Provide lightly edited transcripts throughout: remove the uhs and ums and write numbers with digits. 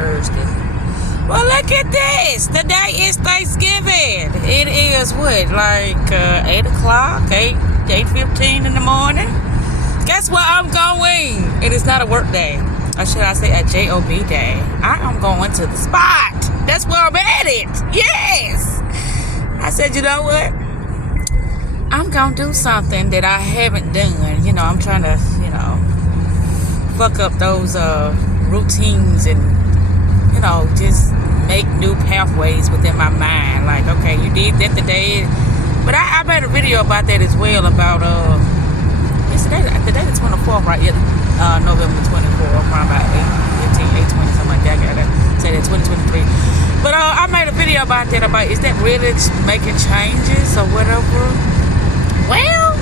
Thursday. Well, look at this. Today is Thanksgiving. It is what, like 8 o'clock, 8:15 in the morning. Guess where I'm going? It is not a work day. Or should I say a job day? I am going to the spot. That's where I'm at it. Yes. I said, you know what? I'm going to do something that I haven't done. You know, I'm trying to, fuck up those routines and, just make new pathways within my mind. Like, okay, you did that today. But I made a video about that as well, about, it's today the 24th, right? Yeah, November 24th, around about 8:20, something like that. I gotta say that 2023. But I made a video about that, about is that really making changes or whatever? Well,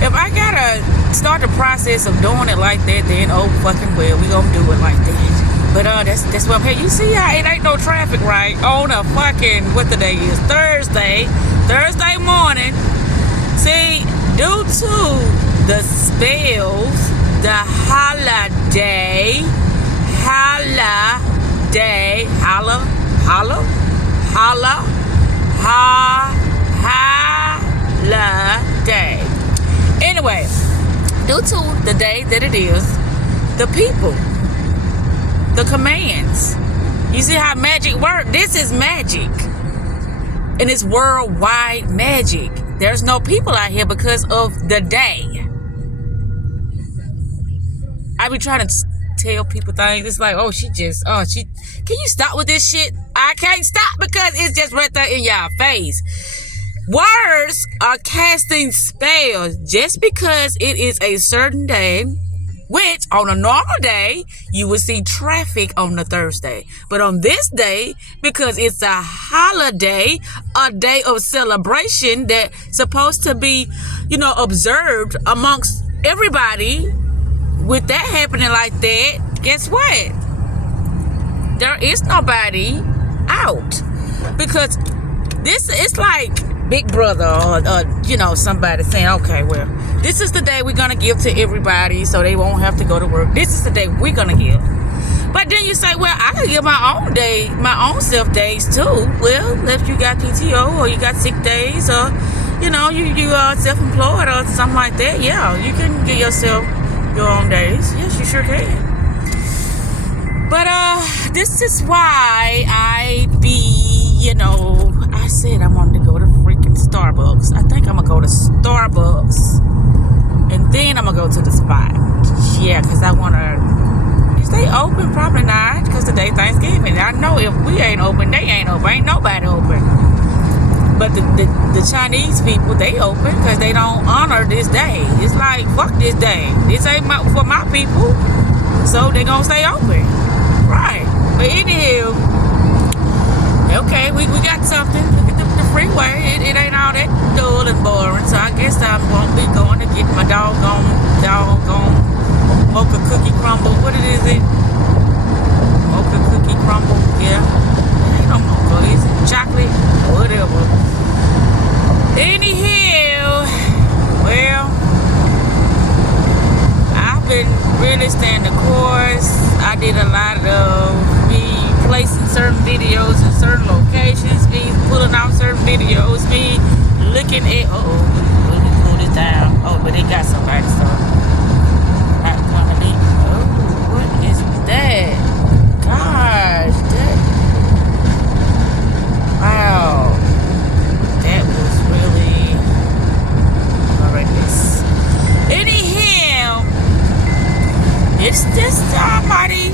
if I gotta start the process of doing it like that, then oh fucking well, we gonna do it like that. But that's what I'm here. You see how it ain't no traffic, right? On a fucking, what the day is? Thursday morning. See, due to the spells, the holiday, holiday. Anyway, due to the day that it is, the people, the commands. You see how magic works? This is magic. And it's worldwide magic. There's no people out here because of the day. I be trying to tell people things. It's like, can you stop with this shit? I can't stop because it's just right there in your face. Words are casting spells just because it is a certain day, which on a normal day, you would see traffic on the Thursday. But on this day, because it's a holiday, a day of celebration that's supposed to be, observed amongst everybody, with that happening like that, guess what? There is nobody out. Because this is like Big Brother or somebody saying, okay, well, this is the day we're going to give to everybody so they won't have to go to work. This is the day we're going to give. But then you say, well, I can give my own day, my own self days too. Well, if you got PTO or you got sick days or, you are self-employed or something like that, yeah, you can give yourself your own days. Yes, you sure can. But this is why I said I wanted to go to freaking Starbucks. I think I'm gonna go to Starbucks and then I'm gonna go to the spot. Yeah, because I wanna. Is they open? Probably not, because today Thanksgiving. I know if we ain't open, they ain't open. Ain't nobody open. But the Chinese people, they open because they don't honor this day. It's like, fuck this day. This ain't for my people. So they gonna stay open. Right. But anywho, okay, we got something. Look at the freeway. It ain't all that dull and boring. So I guess I won't be going to get my doggone mocha cookie crumble. What is it? Mocha cookie crumble. Yeah. Ain't no mocha. It's chocolate. Whatever. Anyhow, well, I've been really staying the course. I did a lot of me placing certain videos in certain locations, me pulling out certain videos, me looking at, let me pull this down. Oh, but they got somebody, so not gonna be, what is that? Gosh, wow, that was really horrendous. Anyhow, it's just somebody,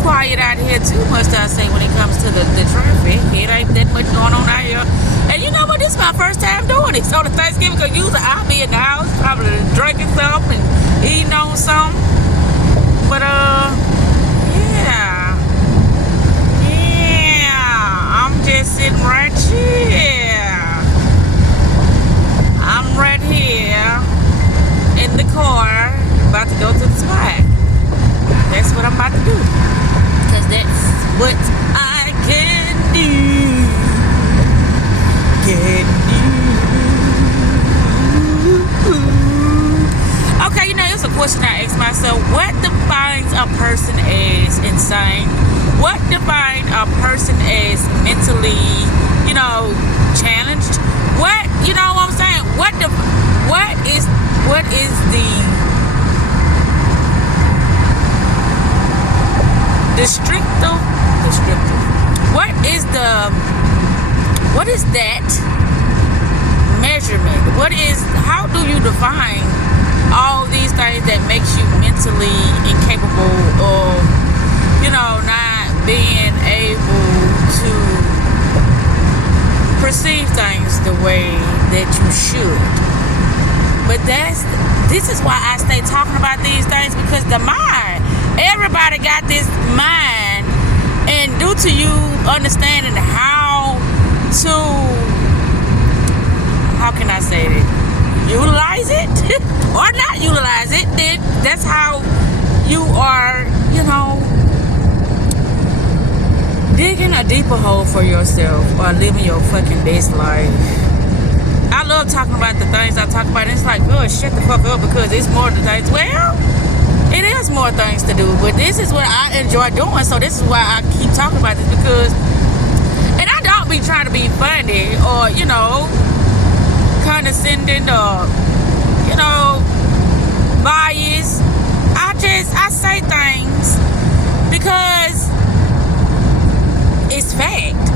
quiet out here too much, I say, when it comes to the traffic. It ain't that much going on out here. And you know what? This is my first time doing it. So the Thanksgiving, because usually I'll be in the house, probably drinking something and eating on something. But, yeah, I'm just sitting right here. I'm right here in the car, about to go to the spot. That's what I'm about to do. Because that's what I can do. Okay, it's a question I ask myself. defines a person as insane? What defines a person as mentally, challenged? What, what I'm saying? What is the descriptive? What is that measurement? How do you define all these things that makes you mentally incapable of, not being able to perceive things the way that you should? But this is why I stay talking about these things, because the mind, everybody got this mind, and due to you understanding how can I say it? Utilize it or not utilize it, then that's how you are, digging a deeper hole for yourself or living your fucking best life. I love talking about the things I talk about, and it's like, oh, shut the fuck up, because it's more the things. Well, it is more things to do, but this is what I enjoy doing, so this is why I keep talking about this, because, and I don't be trying to be funny or, condescending or, biased. I say things because it's fact.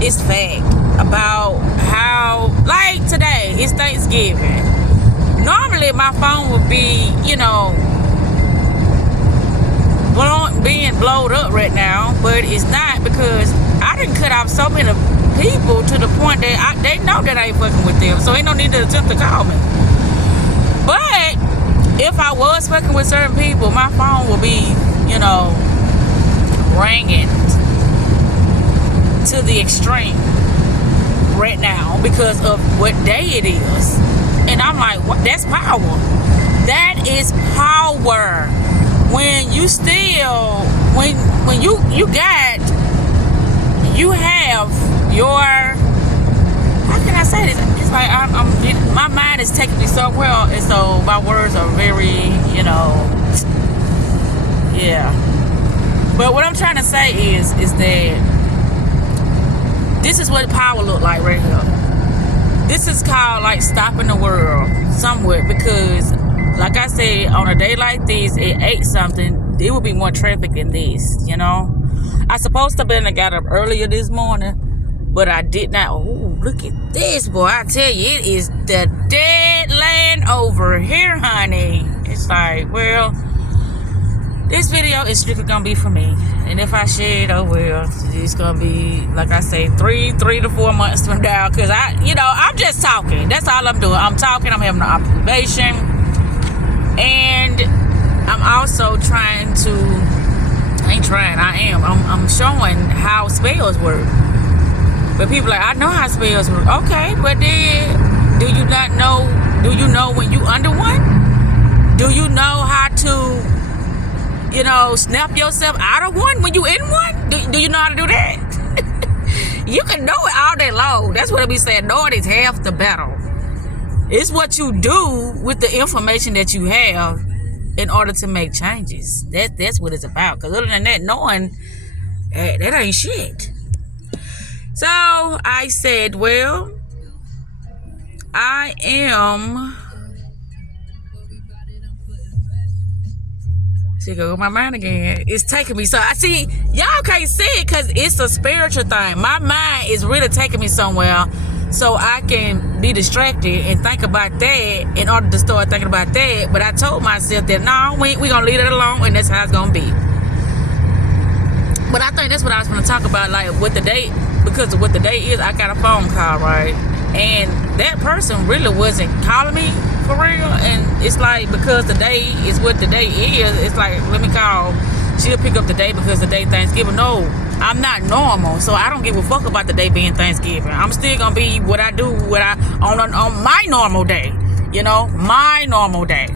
It's fact about how, like today, it's Thanksgiving. Normally my phone would be, being blowed up right now, but it's not, because I didn't cut off so many people to the point that they know that I ain't fucking with them, so ain't no need to attempt to call me. But if I was fucking with certain people, my phone will be, ringing to the extreme right now because of what day it is. And I'm like, what? That's power. That is power. When you still, when you have your, how can I say this? It's like my mind is taking me somewhere, and so my words are very, yeah. But what I'm trying to say is that this is what power look like right here. This is called like stopping the world somewhat, because like I said, on a day like this at 8 something, there will be more traffic than this, I supposed to have been got up earlier this morning, but I did not. Oh, look at this, boy. I tell you, it is the dead land over here, honey. It's like, well, this video is strictly gonna be for me. And if I share it, oh well, it's gonna be, like I say, 3 to 4 months from now. Cause I'm just talking. That's all I'm doing. I'm talking, I'm having an observation. And I'm also trying to, I'm showing how spells work. But people are like, I know how spells work. Okay, but then, do you know when you under one? Do you know how to, snap yourself out of one when you in one? Do you know how to do that? You can know it all day long. That's what I be saying. Knowing is half the battle. It's what you do with the information that you have in order to make changes. That's what it's about. Because other than that, knowing, that ain't shit. So I said, well, I am... See, go with my mind again. It's taking me. So I see, y'all can't see it because it's a spiritual thing. My mind is really taking me somewhere, so I can be distracted and think about that in order to start thinking about that. But I told myself that no, we gonna leave it alone, and that's how it's gonna be. But I think that's what I was gonna talk about, like what the date, because of what the date is. I got a phone call, right, and that person really wasn't calling me for real, and it's like, because the day is what the day is, it's like, let me call, she'll pick up the day because the day Thanksgiving. No, I'm not normal, so I don't give a fuck about the day being Thanksgiving. I'm still gonna be what I do, on my normal day, my normal day.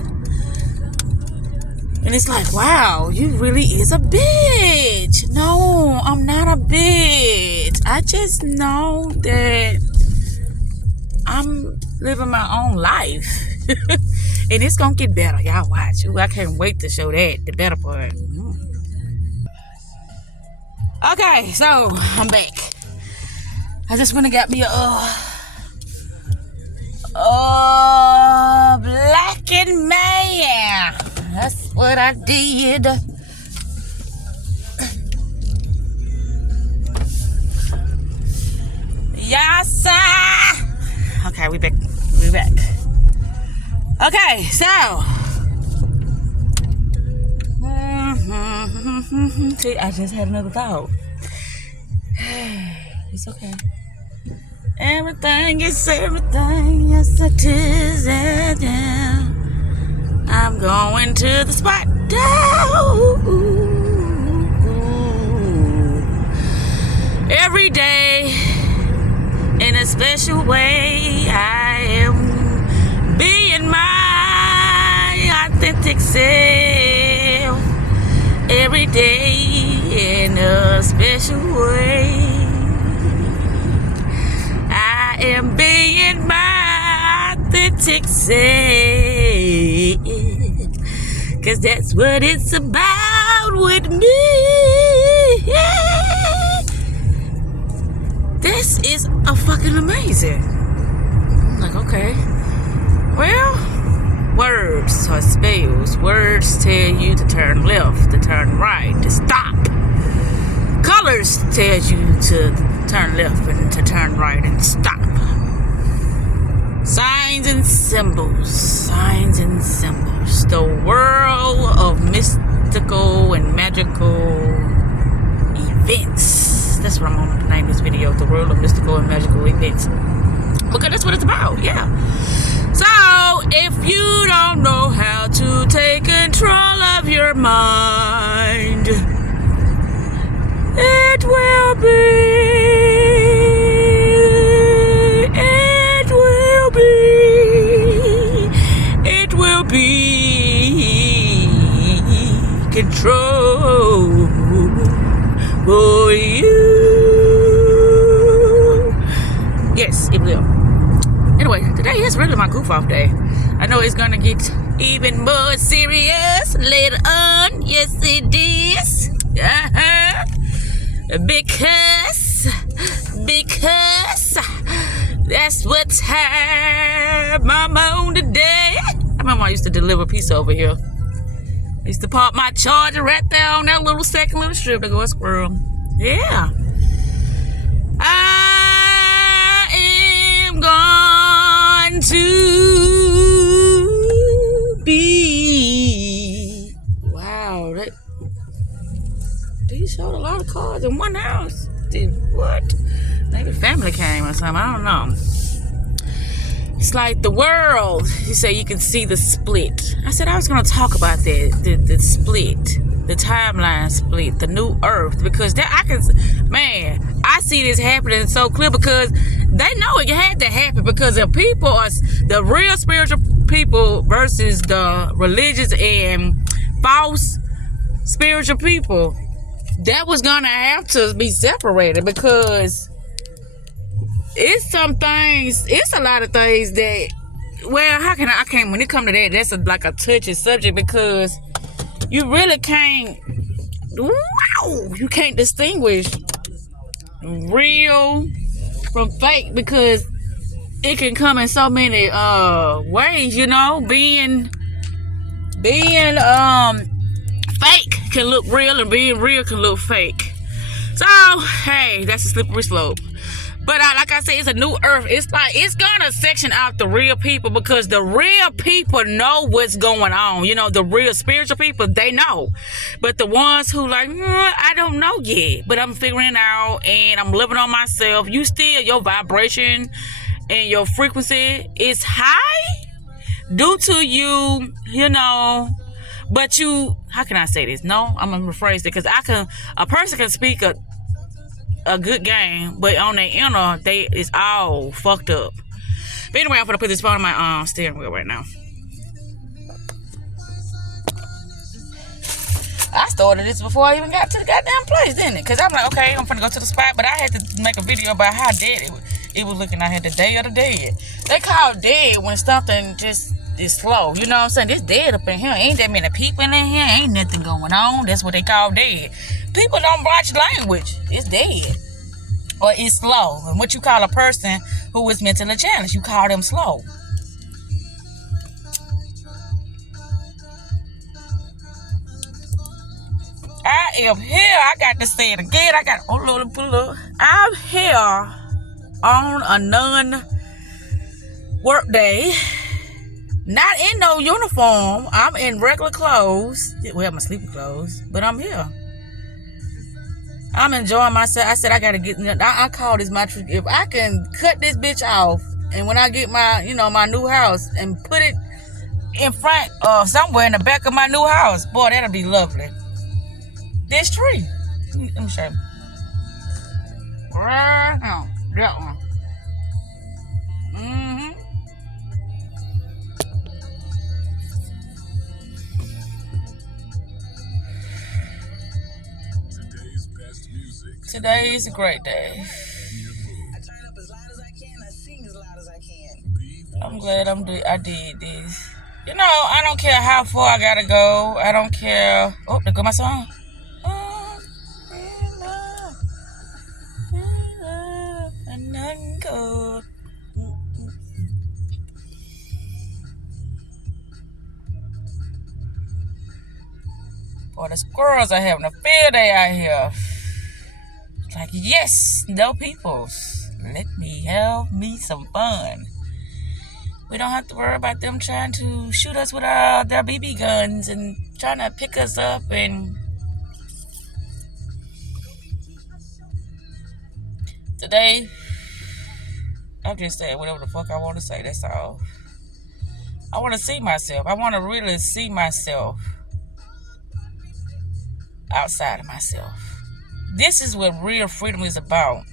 And it's like, wow, you really is a bitch. No, I'm not a bitch. I just know that I'm living my own life. And it's gonna get better. Y'all watch. Ooh, I can't wait to show that. The better part. Okay, so I'm back. I just went and got me a blackened man. That's what I did. Yes, sir. Okay, we back. Okay, so. See, I just had another thought. It's okay. Everything is everything. Yes, it is. Yeah. I'm going to the spot. Every day, in a special way, I am being my authentic self. Every day, in a special way, I am being my authentic self. 'Cause that's what it's about with me. This is a fucking amazing. I'm like, okay. Well, words are spells. Words tell you to turn left, to turn right, to stop. Colors tell you to turn left and to turn right and stop. Signs and symbols. Signs and symbols. The world of mystical and magical events. That's what I'm going to name this video. The world of mystical and magical events. Because that's what it's about. Yeah. So, if you don't know how to take control of your mind, it will be control for you. Yes, it will. Anyway, today is really my goof off day. I know it's gonna get even more serious later on. Yes, it is. Because that's what time I'm on today. I remember I used to deliver pizza over here. I used to park my charger right there on that little second little strip to go squirrel. Yeah. I am going to be. Wow, they showed a lot of cars in one house. Did what? Maybe family came or something. I don't know. It's like the world. You say you can see the split. I said I was going to talk about that. The split. The timeline split. The new earth. Because I see this happening so clear because they know it had to happen because the people are the real spiritual people versus the religious and false spiritual people. That was going to have to be separated because it's a lot of things that, well, I can't, when it comes to that, that's like a touchy subject because you really can't, you can't distinguish real from fake because it can come in so many ways, being fake can look real and being real can look fake. So, hey, that's a slippery slope. But like I said, it's a new earth. It's like it's gonna section out the real people because the real people know what's going on. The real spiritual people, they know. But the ones who like, I don't know yet, but I'm figuring it out and I'm living on myself. You still, your vibration and your frequency is high due to you, but you, how can I say this? No, I'm gonna rephrase it because a person can speak a good game, but on their inner, it's all fucked up. But anyway, I'm gonna put this phone on my steering wheel right now. I started this before I even got to the goddamn place, didn't it? Because I'm like, okay, I'm finna go to the spot, but I had to make a video about how dead it was looking out here, the day of the dead. They call dead when something just it's slow. You know what I'm saying? It's dead up in here. Ain't that many people in here. Ain't nothing going on. That's what they call dead. People don't watch language. It's dead. Or it's slow. And what you call a person who is mentally challenged, you call them slow. I am here. I got to say it again. I'm here on a non-work day. Not in no uniform. I'm in regular clothes. Well, my sleeping clothes. But I'm here. I'm enjoying myself. I said I gotta get. I call this my trick. If I can cut this bitch off, and when I get my, my new house and put it in front of somewhere in the back of my new house, boy, that'll be lovely. This tree. Let me show you. Right now, that one. Today is a great day. I'm glad I did this. I don't care how far I gotta go. I don't care. Oh, there go my song. And nothing good. Boy, the squirrels are having a field day out here. Like, yes, no peoples. Let me have me some fun. We don't have to worry about them trying to shoot us with their BB guns and trying to pick us up. And today, I'm just saying whatever the fuck I want to say. That's all. I want to see myself. I want to really see myself outside of myself. This is what real freedom is about.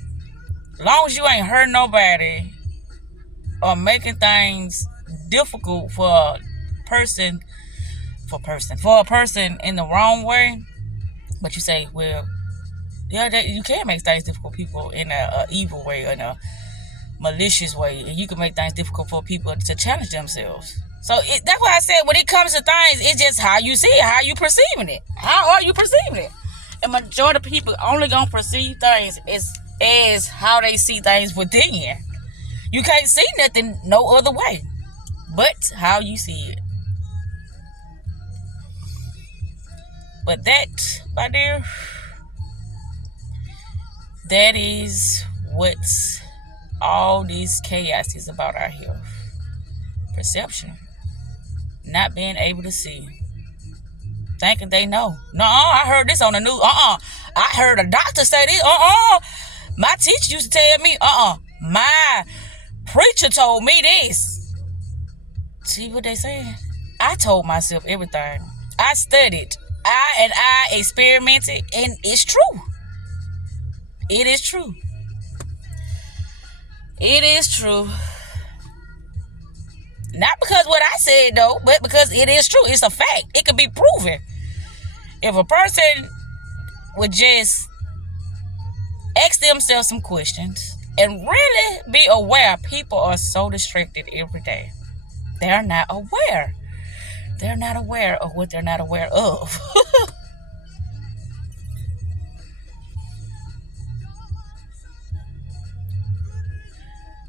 As long as you ain't hurt nobody or making things difficult for a person in the wrong way, but you say, well, yeah, you can make things difficult for people in a evil way or in a malicious way, and you can make things difficult for people to challenge themselves. So that's why I said when it comes to things, it's just how you see it, how you perceiving it. How are you perceiving it? And majority of people only gonna perceive things as how they see things within. You can't see nothing no other way but how you see it. But that, my dear, that is what all this chaos is about out here. Perception. Not being able to see. Thinking they know. No, I heard this on the news. I heard a doctor say this. My teacher used to tell me. My preacher told me this. See what they saying? I told myself everything. I studied. I experimented, and it's true. It is true. It is true. Not because what I said, though, but because it is true. It's a fact. It can be proven. If a person would just ask themselves some questions and really be aware, people are so distracted every day. They're not aware. They're not aware of what they're not aware of.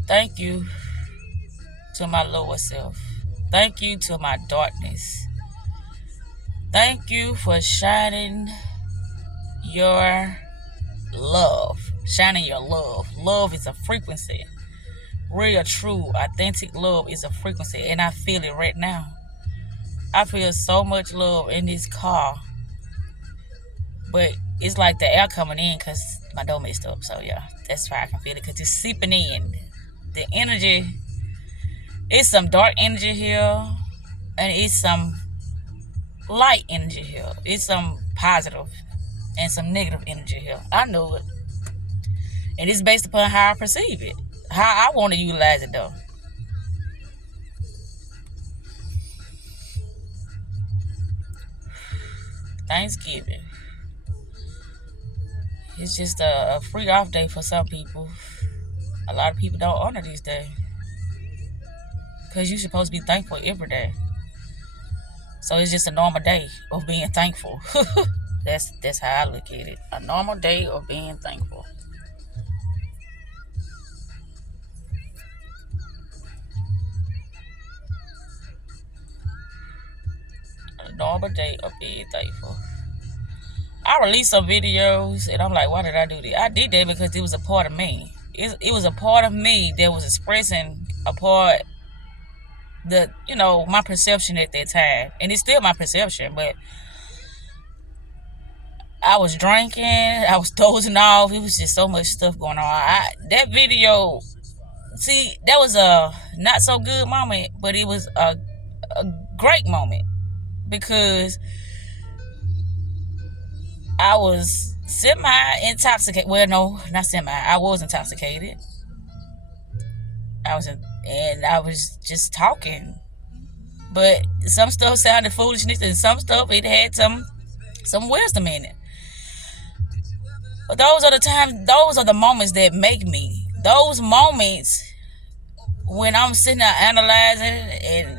Thank you to my lower self. Thank you to my darkness. Thank you for shining your love. Shining your love. Love is a frequency. Real, true, authentic love is a frequency. And I feel it right now. I feel so much love in this car. But it's like the air coming in because my door messed up. So yeah, that's why I can feel it, because it's seeping in. The energy, it's some dark energy here, and it's some light energy here. It's some positive and some negative energy here. I know it. And it's based upon how I perceive it, how I want to utilize it, though. Thanksgiving. It's just a free off day for some people. A lot of people don't honor this day. because you're supposed to be thankful every day. So it's just a normal day of being thankful. That's how I look at it. A normal day of being thankful. A normal day of being thankful. I released some videos and I'm like, why did I do that? I did that because it was a part of me. It was a part of me that was expressing a part my perception at that time. And it's still my perception, but I was drinking, I was dozing off. It was just so much stuff going on. That video, see, that was a not so good moment, but it was a great moment because I was semi-intoxicated. Well, no, not semi. I was intoxicated. And I was just talking. But some stuff sounded foolishness, and some stuff, it had some wisdom in it. But those are the moments that make me. Those moments when I'm sitting there analyzing and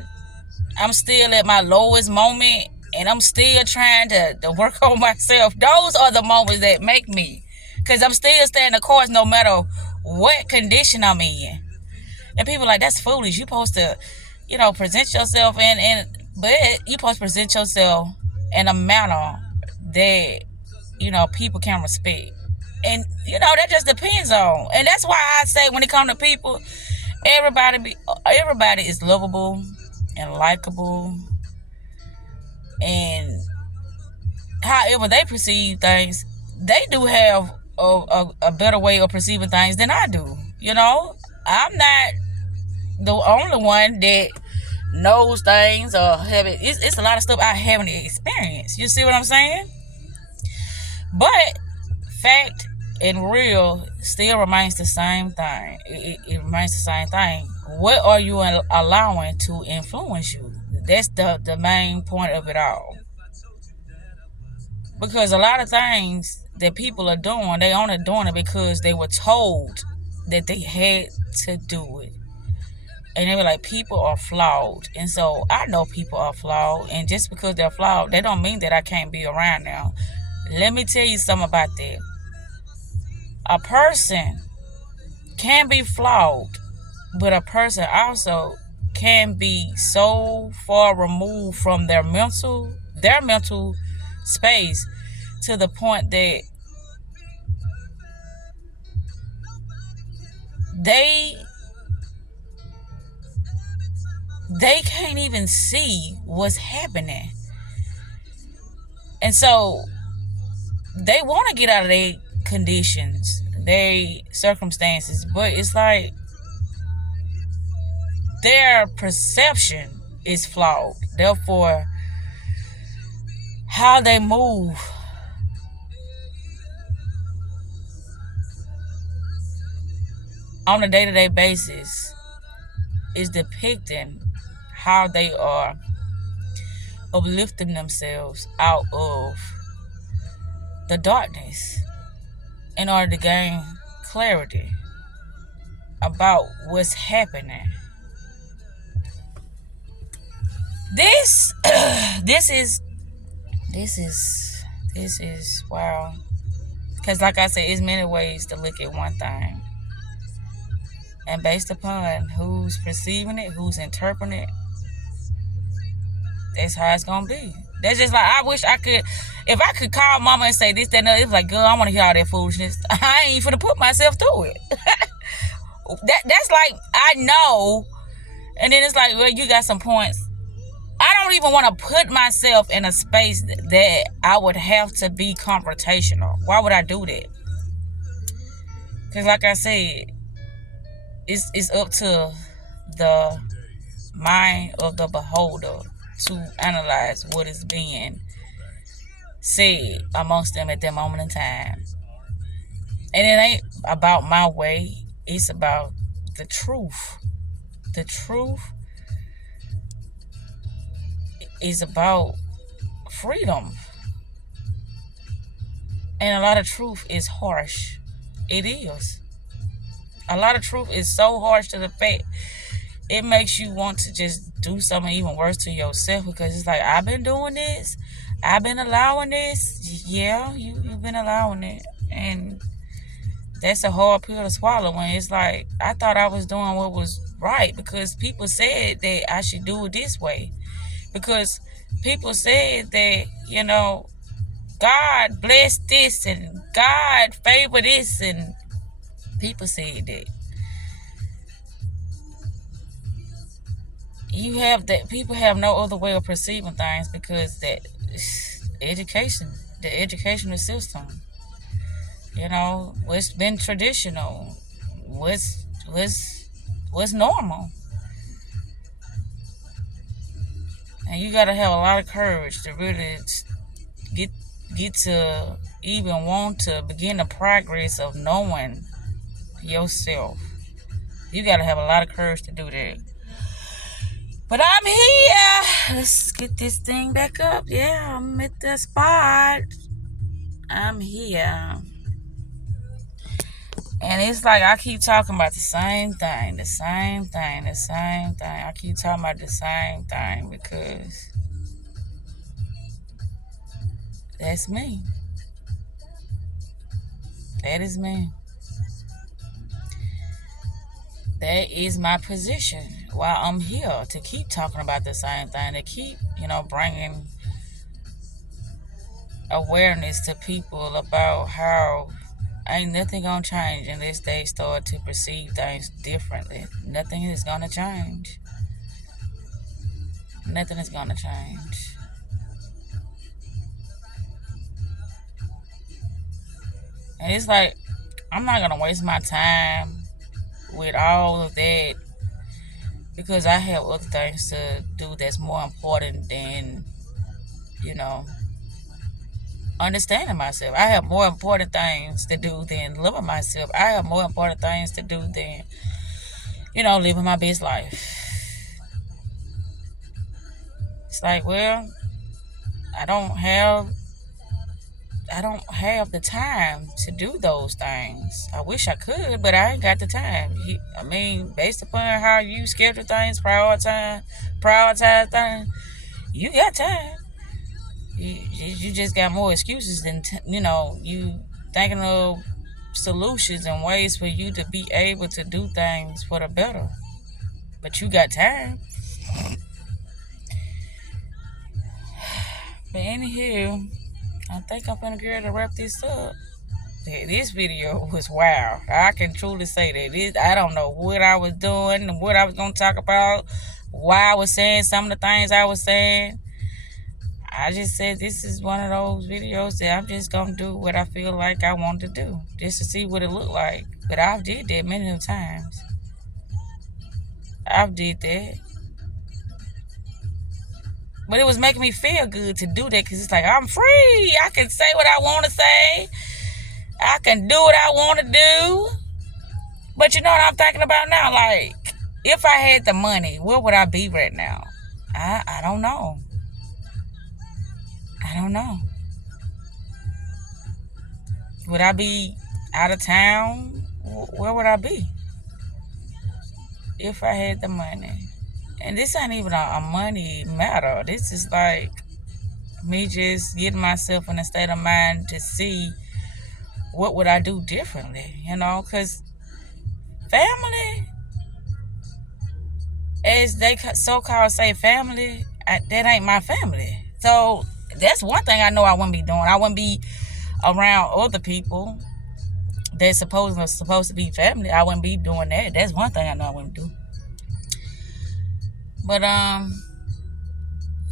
I'm still at my lowest moment and I'm still trying to work on myself. Those are the moments that make me. Because I'm still staying the course no matter what condition I'm in. And people are like, that's foolish. You're supposed to, present yourself but you're supposed to present yourself in a manner that, people can respect. And, that just depends on. And that's why I say when it comes to people, everybody is lovable and likable. And however they perceive things, they do have a better way of perceiving things than I do. I'm not the only one that knows things or have it. It's a lot of stuff I haven't experienced. You see what I'm saying? But fact and real still remains the same thing. It remains the same thing. What are you allowing to influence you? That's the main point of it all. Because a lot of things that people are doing, they only doing it because they were told that they had to do it. And they were like, people are flawed. And so I know people are flawed. And just because they're flawed, that don't mean that I can't be around now. Let me tell you something about that. A person can be flawed, but a person also can be so far removed from their mental space to the point that they can't even see what's happening. And so they want to get out of their conditions, their circumstances, but it's like their perception is flawed. Therefore, how they move on a day-to-day basis is depicting how they are uplifting themselves out of the darkness in order to gain clarity about what's happening. This is wow. Because like I said, it's many ways to look at one thing. And based upon who's perceiving it, who's interpreting it, that's how it's going to be. That's just like, I wish I could, if I could call mama and say this, that, and that, it's like, girl, I want to hear all that foolishness. I ain't finna put myself through it. That's like, I know. And then it's like, well, you got some points. I don't even want to put myself in a space that I would have to be confrontational. Why would I do that? Because like I said, it's up to the mind of the beholder to analyze what is being said amongst them at that moment in time. And it ain't about my way. It's about the truth. The truth is about freedom. And a lot of truth is harsh. It is. A lot of truth is so harsh to the fact it makes you want to just do something even worse to yourself, because it's like, I've been doing this, I've been allowing this. Yeah, you've been allowing it, and that's a hard pill to swallow when it's like, I thought I was doing what was right because people said that I should do it this way, because people said that, God bless this and God favor this, and people said that. You have that, people have no other way of perceiving things, because that education, the educational system, what's been traditional, what's normal. And you gotta have a lot of courage to really get to even want to begin the progress of knowing yourself. You gotta have a lot of courage to do that. But I'm here. Let's get this thing back up. Yeah, I'm at the spot. I'm here. And it's like I keep talking about the same thing. I keep talking about the same thing because that's me. That is me. That is my position while I'm here, to keep talking about the same thing, to keep, bringing awareness to people about how ain't nothing gonna change unless they start to perceive things differently. Nothing is gonna change. Nothing is gonna change. And it's like, I'm not gonna waste my time with all of that, because I have other things to do that's more important than, understanding myself. I have more important things to do than loving myself. I have more important things to do than, living my best life. It's like, well, I don't have the time to do those things. I wish I could, but I ain't got the time. I mean, based upon how you schedule things, prioritize things, you got time. You just got more excuses than, you thinking of solutions and ways for you to be able to do things for the better. But you got time. But anywho, I think I'm gonna get ready to wrap this up. This video was wild. I can truly say that. I don't know what I was doing and what I was gonna talk about, why I was saying some of the things I was saying. I just said this is one of those videos that I'm just gonna do what I feel like I want to do, just to see what it looked like. But I've did that many times. I've did that. But it was making me feel good to do that, because it's like, I'm free. I can say what I want to say. I can do what I want to do. But you know what I'm thinking about now? Like, if I had the money, where would I be right now? I don't know. I don't know. Would I be out of town? Where would I be if I had the money? And this ain't even a money matter. This is like me just getting myself in a state of mind to see what would I do differently, because family, as they so-called say family, that ain't my family. So that's one thing I know I wouldn't be doing. I wouldn't be around other people that's supposed to be family. I wouldn't be doing that. That's one thing I know I wouldn't do. But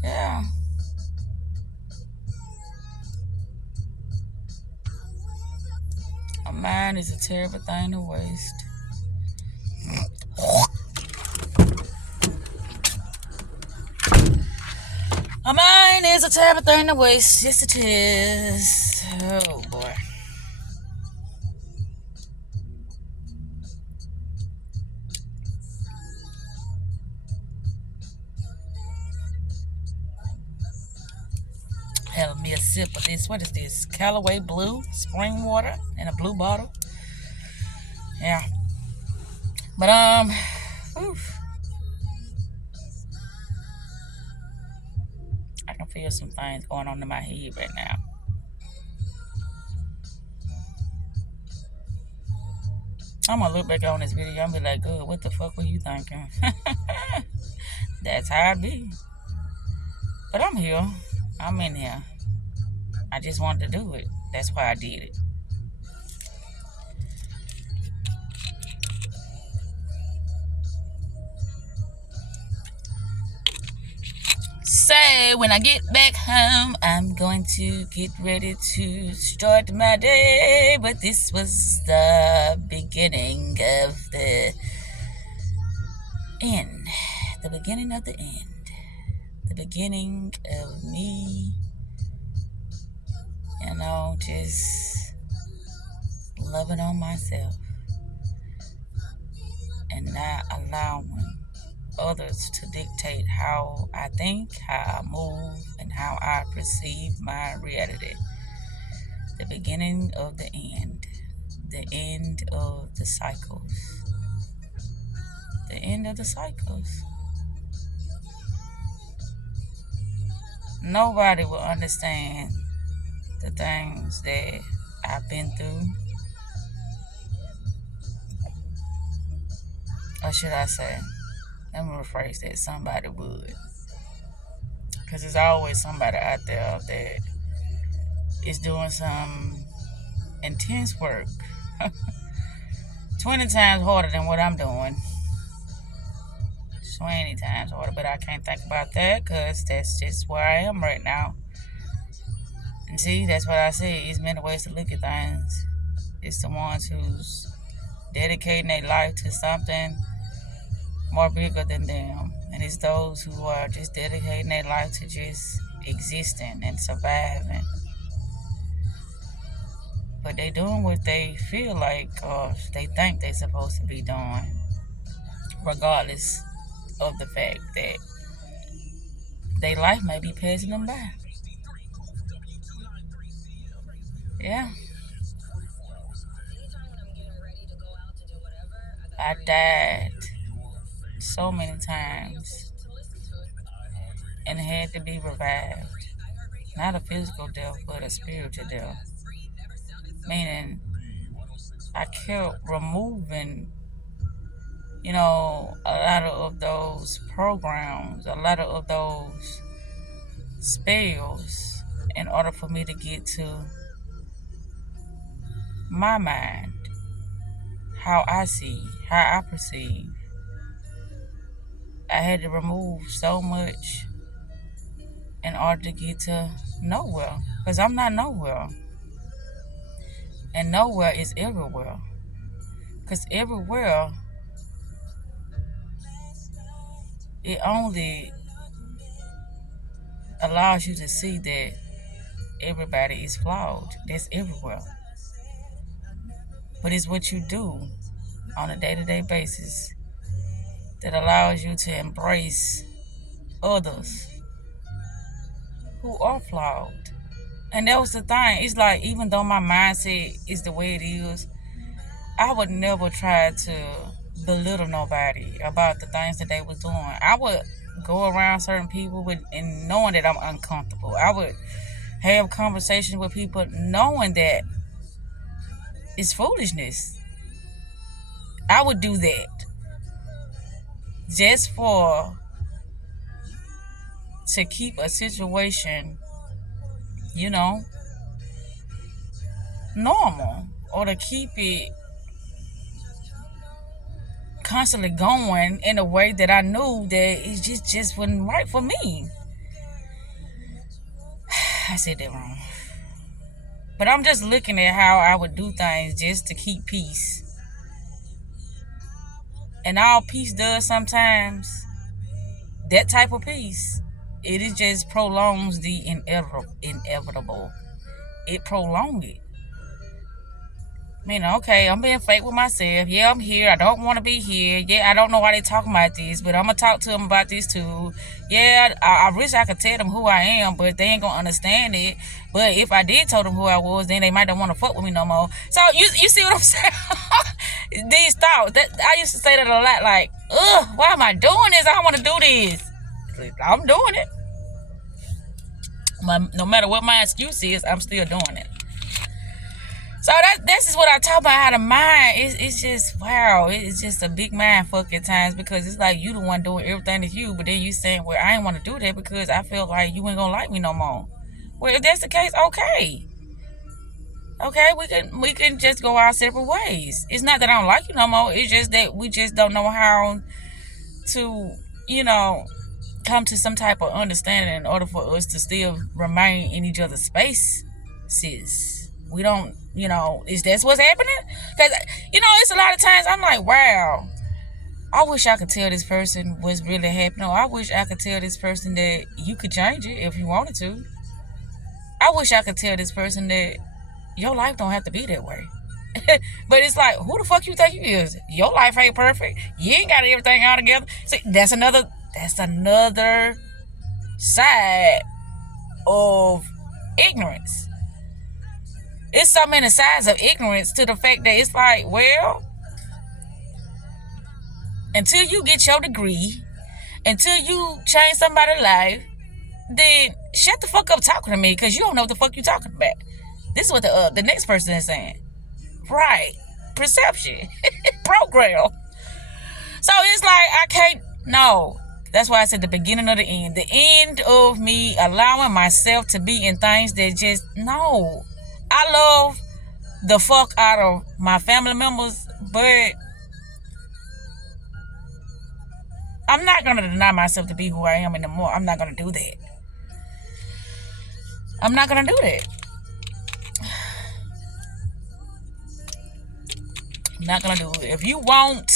yeah. A mind is a terrible thing to waste. A mind is a terrible thing to waste. Yes, it is. Oh, boy. Have me a sip of this. What is this? Callaway Blue spring water in a blue bottle. Yeah. But, oof. feel some things going on in my head right now. I'm gonna look back on this video and be like, good, what the fuck were you thinking? That's how it be. But I'm here. I'm in here. I just wanted to do it. That's why I did it. So when I get back home, I'm going to get ready to start my day. But this was the beginning of the end. The beginning of the end. The beginning of me, just loving on myself and not allowing others to dictate how I think, how I move, and how I perceive my reality. The beginning of the end. The end of the cycles. The end of the cycles. Nobody will understand the things that I've been through. Or should I say, let me rephrase that, somebody would. Because there's always somebody out there that is doing some intense work 20 times harder than what I'm doing. 20 times harder, but I can't think about that because that's just where I am right now. And see, that's what I say. It's many ways to look at things. It's the ones who's dedicating their life to something more bigger than them. And it's those who are just dedicating their life to just existing and surviving. But they doing what they feel like or they think they're supposed to be doing, regardless of the fact that their life may be passing them by. Yeah. I died so many times and had to be revived. Not a physical death, but a spiritual death. Meaning, I kept removing, a lot of those programs, a lot of those spells in order for me to get to my mind, how I see, how I perceive. I had to remove so much in order to get to nowhere, because I'm not nowhere. And nowhere is everywhere. Because everywhere, it only allows you to see that everybody is flawed. That's everywhere. But it's what you do on a day-to-day basis that allows you to embrace others who are flawed. And that was the thing. It's like, even though my mindset is the way it is, I would never try to belittle nobody about the things that they was doing. I would go around certain people and knowing that I'm uncomfortable. I would have conversations with people knowing that it's foolishness. I would do that just to keep a situation, normal, or to keep it constantly going in a way that I knew that it just wasn't right for me. I said that wrong. But I'm just looking at how I would do things just to keep peace. And all peace does sometimes, that type of peace, it just prolongs the inevitable. It prolongs it. Okay, I'm being fake with myself. Yeah, I'm here. I don't want to be here. Yeah, I don't know why they talking about this, but I'm going to talk to them about this too. Yeah, I wish I could tell them who I am, but they ain't going to understand it. But if I did tell them who I was, then they might not want to fuck with me no more. So, you see what I'm saying? These thoughts. I used to say that a lot, like, ugh, why am I doing this? I don't want to do this. I'm doing it. No matter what my excuse is, I'm still doing it. So that's just what I talk about. How the mind it's just wow. It's just a big mind fuck at times because it's like you the one doing everything to you, but then you saying, well, I ain't want to do that because I feel like you ain't gonna like me no more. Well, if that's the case, okay. Okay, we can just go our separate ways. It's not that I don't like you no more. It's just that we just don't know how to, come to some type of understanding in order for us to still remain in each other's space, sis. We don't, is that what's happening? Because, it's a lot of times I'm like, wow, I wish I could tell this person what's really happening. I wish I could tell this person that you could change it if you wanted to. I wish I could tell this person that your life don't have to be that way. But it's like, who the fuck you think you is? Your life ain't perfect. You ain't got everything all together. See, that's another side of ignorance. It's so many sides of ignorance to the fact that it's like, well, until you get your degree, until you change somebody's life, then shut the fuck up talking to me because you don't know what the fuck you talking about. This is what the next person is saying. Right. Perception. Program. So it's like I can't. No. That's why I said the beginning of the end. The end of me allowing myself to be in things that just, no. I love the fuck out of my family members, but I'm not going to deny myself to be who I am anymore. I'm not going to do that. I'm not going to do that. I'm not going to do it. If you want,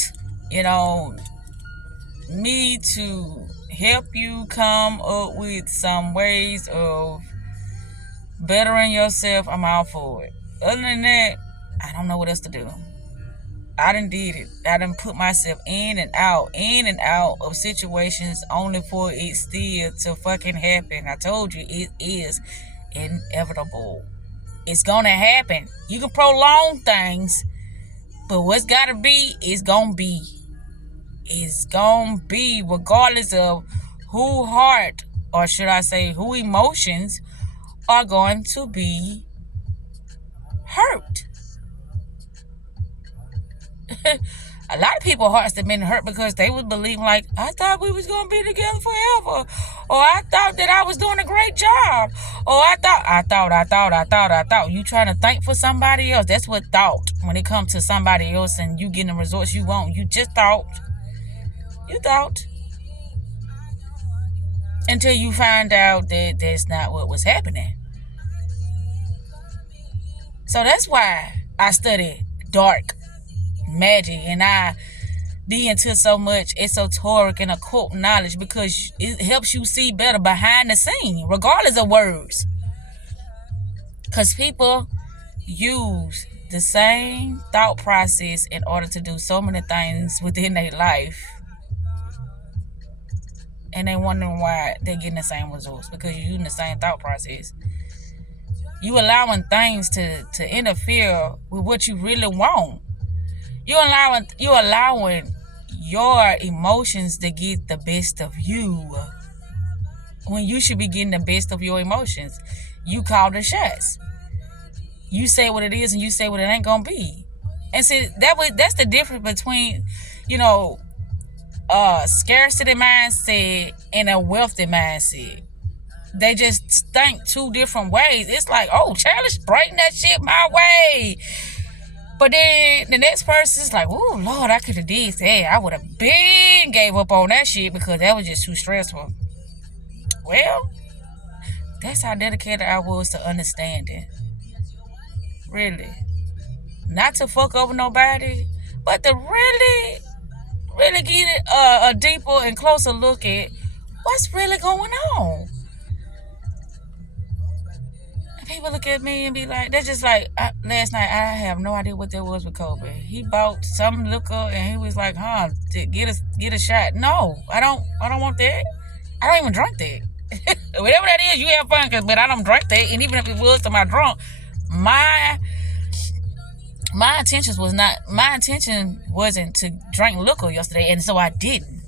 me to help you come up with some ways of bettering yourself, I'm all for it. Other than that, I don't know what else to do. I done did it. I done put myself in and out of situations only for it still to fucking happen. I told you, it is inevitable. It's gonna happen. You can prolong things, but what's gotta be is gonna be. It's gonna be regardless of who heart, or should I say who emotions are going to be hurt. A lot of people's hearts have been hurt because they would believe like, I thought we was going to be together forever. Or I thought that I was doing a great job. Or I thought. You trying to think for somebody else. That's what thought. When it comes to somebody else and you getting the results you want, you just thought. You thought. Until you find out that that's not what was happening. So that's why I study dark magic and I be into so much esoteric and occult knowledge because it helps you see better behind the scene regardless of words, because people use the same thought process in order to do so many things within their life, and they wondering why they're getting the same results because you're using the same thought process. You allowing things to interfere with what you really want. You allowing your emotions to get the best of you when you should be getting the best of your emotions. You call the shots. You say what it is and you say what it ain't gonna be. And see, that's the difference between, scarcity mindset and a wealthy mindset. They just think two different ways. It's like, oh, challenge, bring that shit my way. But then the next person's like, oh, Lord, I could have did that. I would have been gave up on that shit because that was just too stressful. Well, that's how dedicated I was to understanding. Really. Not to fuck over nobody, but to really, really get a deeper and closer look at what's really going on. People look at me and be like, that's just like last night. I have no idea what that was with Kobe. He bought some liquor and he was like, get a shot. No, I don't want that. I don't even drink that. Whatever that is, you have fun, but I don't drink that. And even if it was to my drunk, my intention wasn't to drink liquor yesterday, and so I didn't.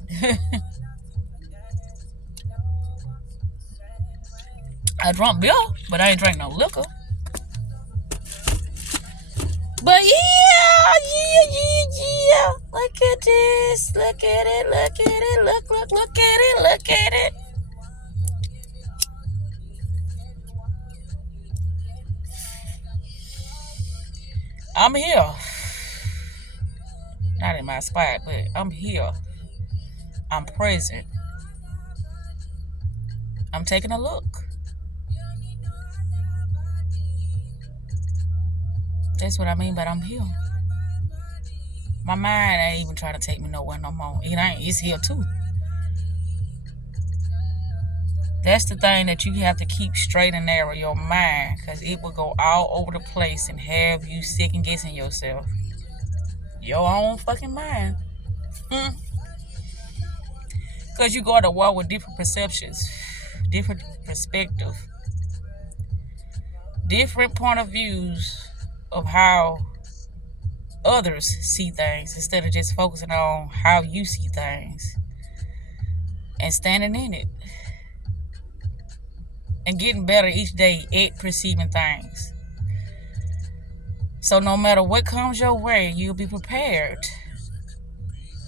I drunk beer, but I ain't drink no liquor. But yeah. Look at this. Look at it. Look at it. Look at it. Look at it. I'm here. Not in my spot, but I'm here. I'm present. I'm taking a look. That's what I mean, but I'm here. My mind ain't even trying to take me nowhere no more. It ain't. It's here too. That's the thing that you have to keep straight and narrow, your mind, because it will go all over the place and have you second guessing yourself. Your own fucking mind. Because you go to war with different perceptions, different perspective, different point of views of how others see things instead of just focusing on how you see things and standing in it and getting better each day at perceiving things. So no matter what comes your way, you'll be prepared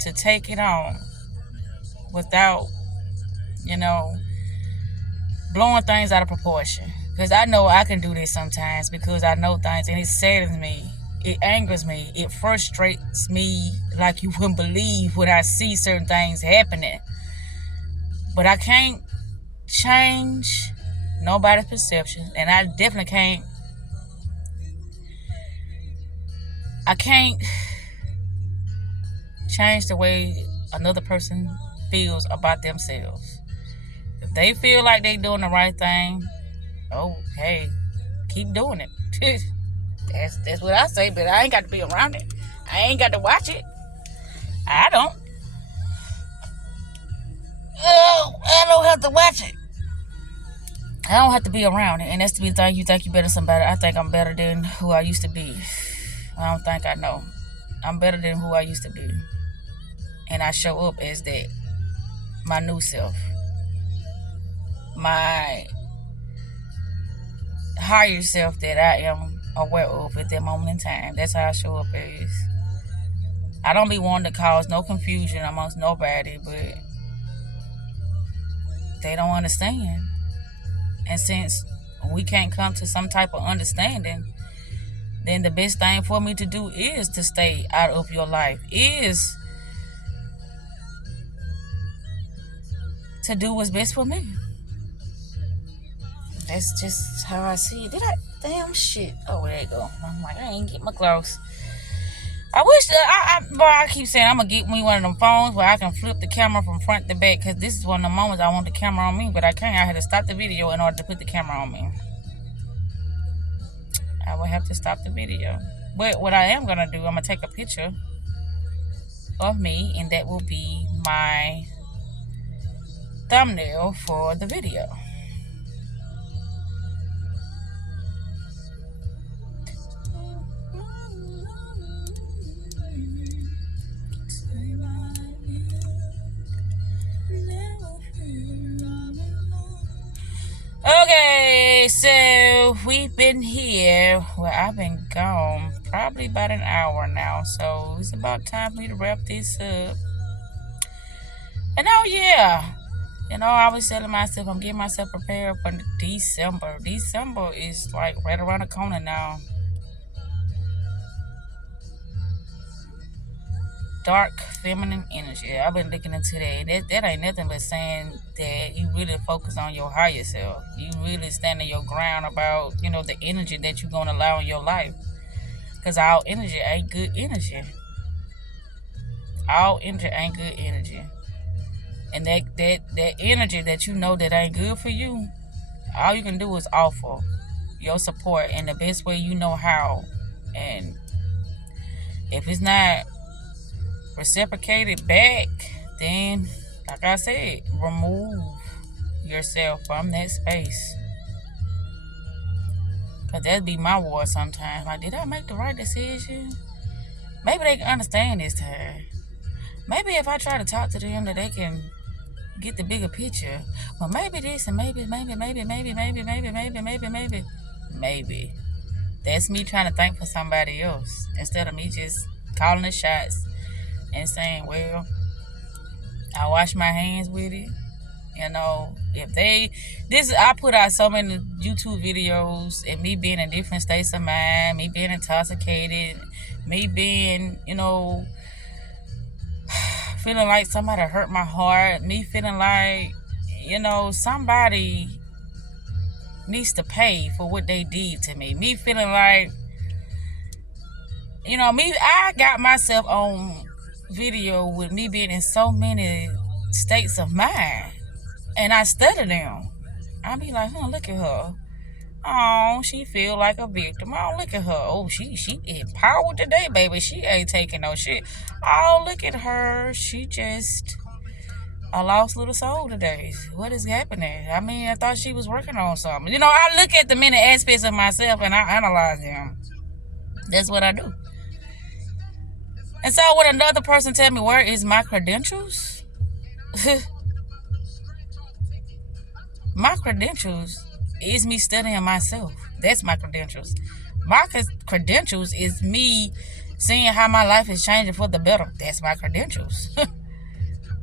to take it on without, blowing things out of proportion. Because I know I can do this sometimes because I know things and it saddens me. It angers me. It frustrates me like you wouldn't believe when I see certain things happening. But I can't change nobody's perception. And I definitely can't. I can't change the way another person feels about themselves. If they feel like they doing the right thing, oh, hey, keep doing it. That's what I say, but I ain't got to be around it. I ain't got to watch it. I don't. Oh, I don't have to watch it. I don't have to be around it. And that's the thing. You think you better than somebody. I think I'm better than who I used to be. I don't think I know. I'm better than who I used to be. And I show up as that. My new self. My higher self that I am aware of at that moment in time. That's how I show up as. I don't be wanting to cause no confusion amongst nobody, but they don't understand. And since we can't come to some type of understanding, then the best thing for me to do is to stay out of your life, is to do what's best for me. That's just how I see it. Damn shit. Oh, there you go. I'm like, I ain't get my clothes. I wish that I keep saying I'm gonna get me one of them phones where I can flip the camera from front to back, because this is one of the moments I want the camera on me, but I can't. I had to stop the video in order to put the camera on me. I will have to stop the video. But what I am gonna do, I'm gonna take a picture of me, and that will be my thumbnail for the video. Okay, so we've been here. Well, I've been gone probably about an hour now, so it's about time for me to wrap this up. And oh yeah, I was telling myself I'm getting myself prepared for December. December is like right around the corner now. Dark feminine energy. I've been looking into that. That ain't nothing but saying that you really focus on your higher self. You really standing your ground about, the energy that you're going to allow in your life. Because all energy ain't good energy. All energy ain't good energy. And that energy that you know that ain't good for you, all you can do is offer your support in the best way you know how. And if it's not reciprocated back, then, like I said, remove yourself from that space. Because that'd be my war sometimes. Like, did I make the right decision? Maybe they can understand this time. Maybe if I try to talk to them, that they can, get the bigger picture. Well, maybe this and maybe. That's me trying to think for somebody else instead of me just calling the shots and saying, well, I wash my hands with it. You know, I put out so many YouTube videos and me being in different states of mind, me being intoxicated, me being, feeling like somebody hurt my heart, me feeling like, somebody needs to pay for what they did to me. Me feeling like, I got myself on video with me being in so many states of mind. And I study them. I be like, look at her. Oh, she feel like a victim. Oh, look at her. Oh, she empowered today, baby. She ain't taking no shit. Oh, look at her. She just a lost little soul today. What is happening? I mean, I thought she was working on something. I look at the many aspects of myself and I analyze them. That's what I do. And so when another person tell me where is my credentials, my credentials is me studying myself. That's my credentials. My credentials is me seeing how my life is changing for the better. That's my credentials.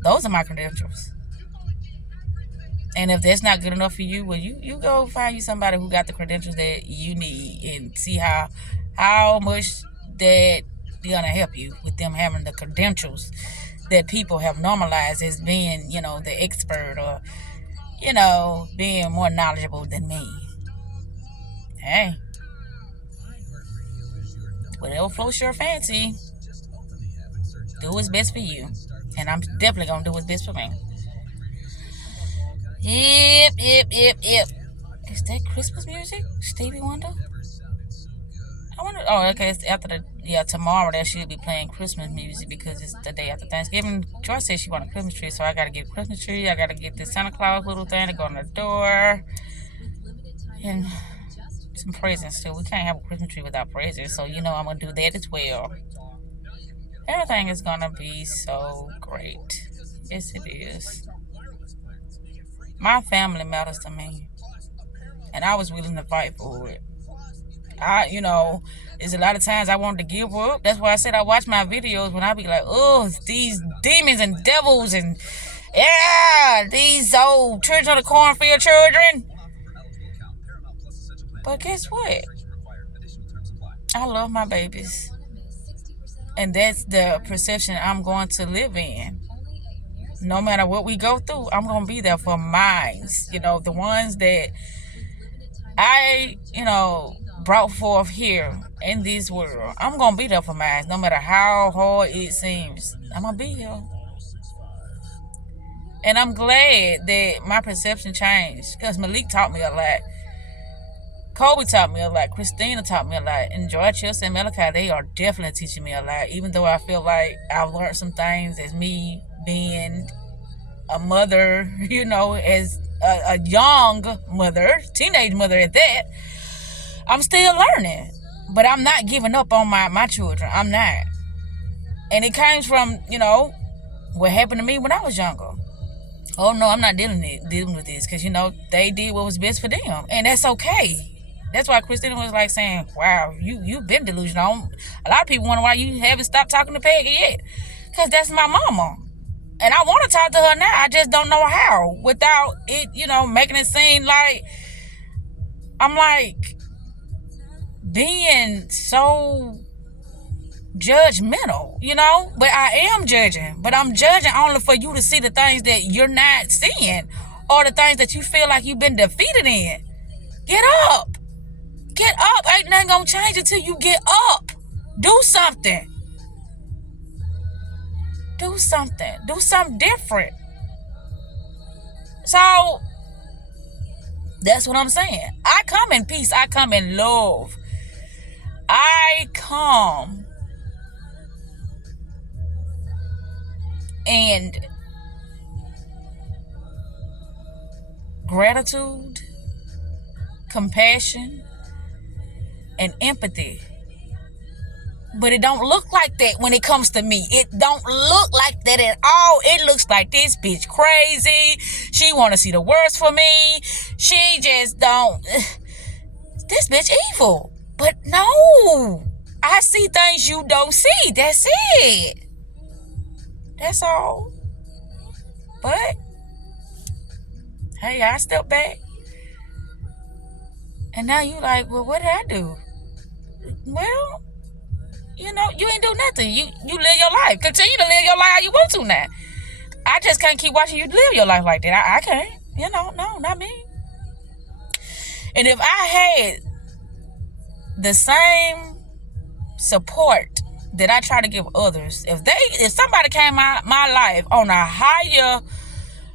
Those are my credentials. And if that's not good enough for you, well, you go find you somebody who got the credentials that you need and see how much that they're gonna help you with them having the credentials that people have normalized as being, the expert or, being more knowledgeable than me. Hey, whatever floats your fancy, do what's best for you. And I'm definitely gonna do what's best for me. Yep. Is that Christmas music? Stevie Wonder? I wonder. Oh, okay. It's after tomorrow they should be playing Christmas music because it's the day after Thanksgiving. Joyce said she want a Christmas tree, so I gotta get a Christmas tree. I gotta get the Santa Claus little thing to go on the door, and some presents too. We can't have a Christmas tree without presents, so I'm gonna do that as well. Everything is gonna be so great. Yes, it is. My family matters to me, and I was willing to fight for it. There's a lot of times I wanted to give up. That's why I said I watch my videos when I be like, oh, these demons and devils and these old children of the cornfield children. But guess what? I love my babies. And that's the perception I'm going to live in. No matter what we go through, I'm going to be there for mine. The ones that I, brought forth here in this world. I'm going to be there for mine, no matter how hard it seems. I'm going to be here. And I'm glad that my perception changed because Malik taught me a lot. Kobe taught me a lot. Christina taught me a lot. And George, Chelsea, and Malachi, they are definitely teaching me a lot. Even though I feel like I've learned some things as me being a mother, as a young mother, teenage mother at that. I'm still learning. But I'm not giving up on my children. I'm not. And it comes from, what happened to me when I was younger. Oh, no, I'm not dealing with this because, they did what was best for them. And that's okay. That's why Christina was like saying, wow, you've been delusional. A lot of people wonder why you haven't stopped talking to Peggy yet. Because that's my mama. And I want to talk to her now. I just don't know how. Without it, making it seem like I'm like being so judgmental, But I am judging. But I'm judging only for you to see the things that you're not seeing or the things that you feel like you've been defeated in. Get up. Get up. Ain't nothing gonna change until you get up. Do something. Do something. Do something different. So, that's what I'm saying. I come in peace. I come in love. I come and gratitude, compassion, and empathy But it don't look like that when it comes to me. It don't look like that at all. It looks like this bitch crazy. She want to see the worst for me. She just don't. This bitch evil. But no. I see things you don't see. That's it. That's all. But, hey, I step back. And now you like, well, what did I do? Well, you know, you ain't do nothing. You live your life. Continue to live your life how you want to now. I just can't keep watching you live your life like that. I can't. You know, no, not me. And if I had the same support that I try to give others, if somebody came out my life on a higher,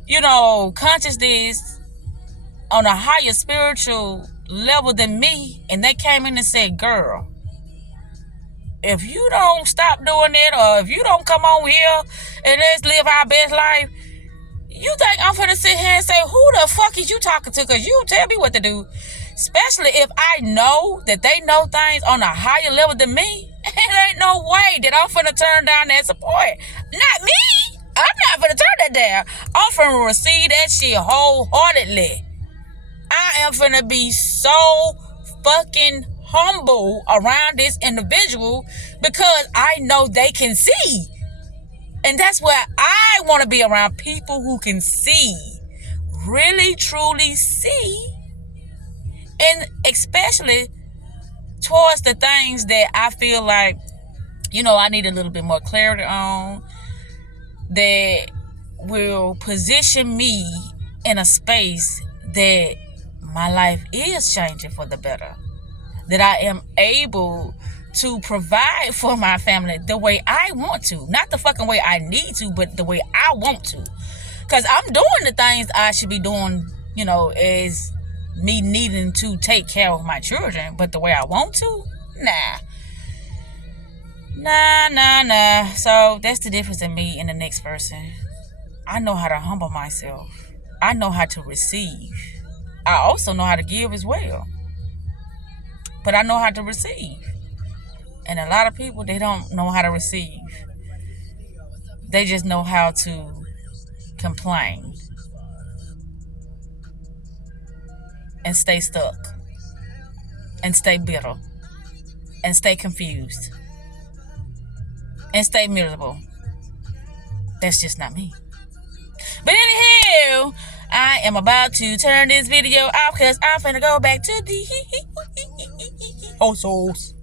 you know, consciousness, on a higher spiritual level than me, and they came in and said, girl, if you don't stop doing it, or if you don't come on here and let's live our best life, you think I'm finna sit here and say, who the fuck is you talking to? Because you tell me what to do. Especially if I know that they know things on a higher level than me. It ain't no way that I'm finna turn down that support. Not me. I'm not finna turn that down. I'm finna receive that shit wholeheartedly. I am finna be so fucking humble around this individual because I know they can see. And that's where I want to be, around people who can see, really truly see, and especially towards the things that I feel like, you know, I need a little bit more clarity on, that will position me in a space that my life is changing for the better. That I am able to provide for my family the way I want to. Not the fucking way I need to, but the way I want to. Because I'm doing the things I should be doing, you know, as me needing to take care of my children. But the way I want to? Nah. So that's the difference in me and the next person. I know how to humble myself. I know how to receive. I also know how to give as well. But I know how to receive. And a lot of people, they don't know how to receive. They just know how to complain and stay stuck and stay bitter and stay confused and stay miserable. That's just not me. But anyhow, I am about to turn this video off because I'm finna go back to the households.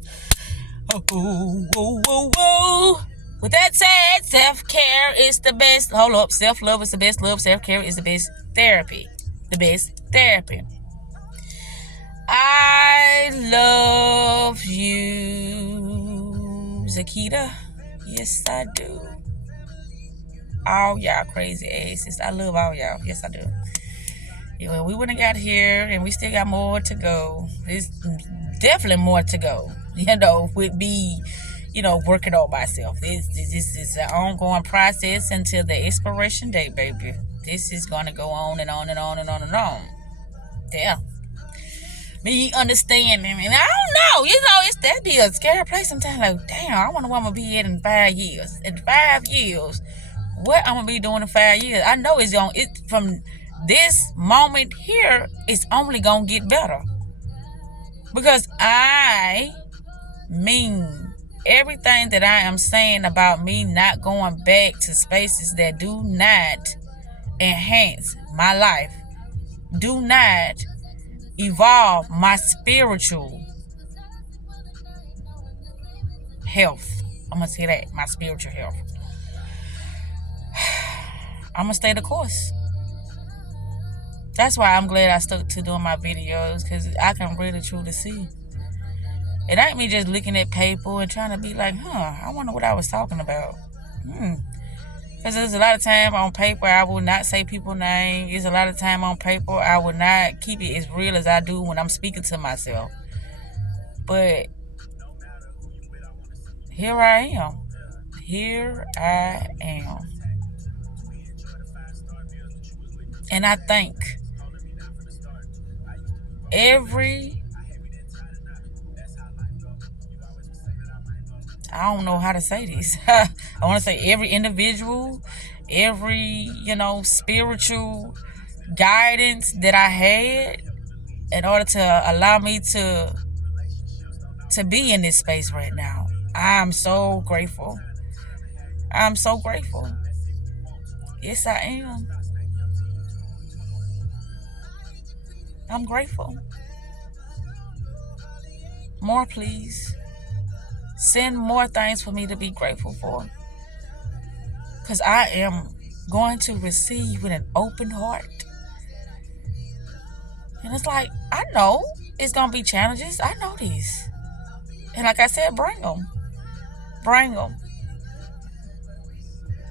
Oh. With that said, self-care is the best. Hold up. Self-love is the best love. Self-care is the best therapy. The best therapy. I love you, Zakita. Yes, I do. All y'all crazy asses. I love all y'all. Yes, I do. Yeah, we wouldn't have got here, and we still got more to go. There's definitely more to go. You know, with me, you know, working on myself. This is an ongoing process until the expiration date, baby. This is going to go on and on and on and on and on. Yeah. Me understanding, and I don't know, you know, that be a scary place sometimes. Like, damn, I wonder where I'm going to be in 5 years. In 5 years, what I'm going to be doing in 5 years? I know from this moment here, it's only going to get better. Because I mean everything that I am saying about me not going back to spaces that do not enhance my life, do not evolve my spiritual health. I'm going to say that, my spiritual health. I'm going to stay the course. That's why I'm glad I stuck to doing my videos, because I can really truly see. It ain't me just looking at paper and trying to be like, I wonder what I was talking about. Because there's a lot of time on paper I will not say people's names. There's a lot of time on paper I will not keep it as real as I do when I'm speaking to myself. But here I am. And I thank every I don't know how to say this. I want to say every individual, every, spiritual guidance that I had in order to allow me to be in this space right now. I'm so grateful. I'm so grateful. Yes, I am. I'm grateful. More, please. Send more things for me to be grateful for. Because I am going to receive with an open heart. And it's like, I know it's going to be challenges. I know this. And like I said, bring them. Bring them.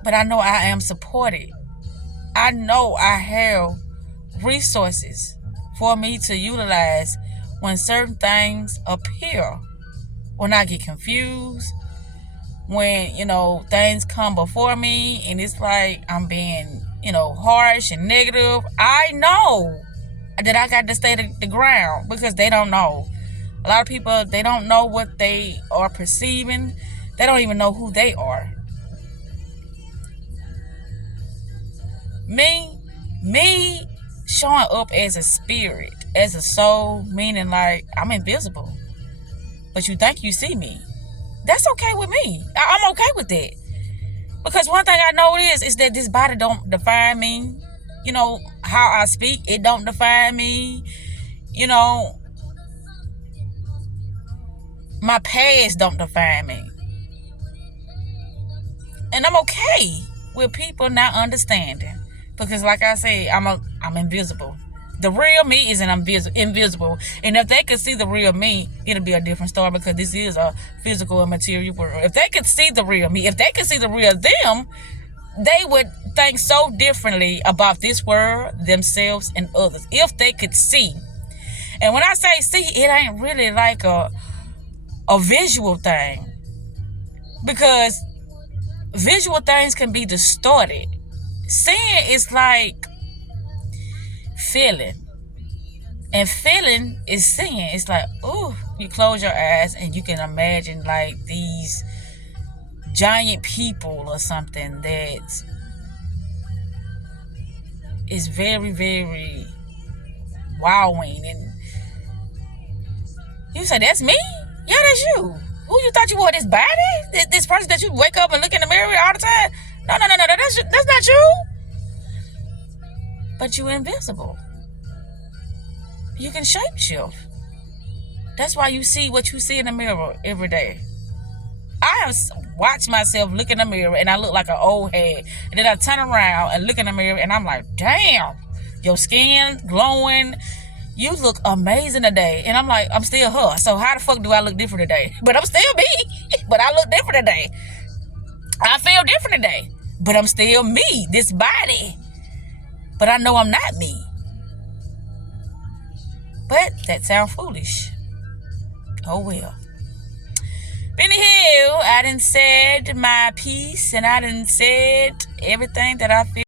But I know I am supported. I know I have resources for me to utilize when certain things appear. When I get confused, when, things come before me and it's like I'm being, harsh and negative, I know that I got to stay the ground because they don't know. A lot of people, they don't know what they are perceiving. They don't even know who they are. Me showing up as a spirit, as a soul, meaning like I'm invisible, but you think you see me. That's okay with me. I'm okay with that. Because one thing I know is that this body don't define me. How I speak, it don't define me. My past don't define me. And I'm okay with people not understanding. Because like I said, I'm invisible. The real me is invisible. And if they could see the real me, it'll be a different story because this is a physical and material world. If they could see the real me, if they could see the real them, they would think so differently about this world, themselves, and others. If they could see. And when I say see, it ain't really like a visual thing. Because visual things can be distorted. Seeing is like feeling. And feeling is seeing. It's like, ooh, you close your eyes and you can imagine like these giant people or something that is very, very wowing. And you say, that's me? Yeah, that's you. Who you thought you were? This body? This person that you wake up and look in the mirror all the time? No. That's not you. But you're invisible. You can shapeshift. That's why you see what you see in the mirror every day. I have watched myself look in the mirror and I look like an old head. And then I turn around and look in the mirror and I'm like, damn, your skin glowing. You look amazing today. And I'm like, I'm still her. So how the fuck do I look different today? But I'm still me. But I look different today. I feel different today. But I'm still me, this body. But I know I'm not me. But that sounds foolish. Oh well. Benny Hill, I done said my piece and I done said everything that I feel.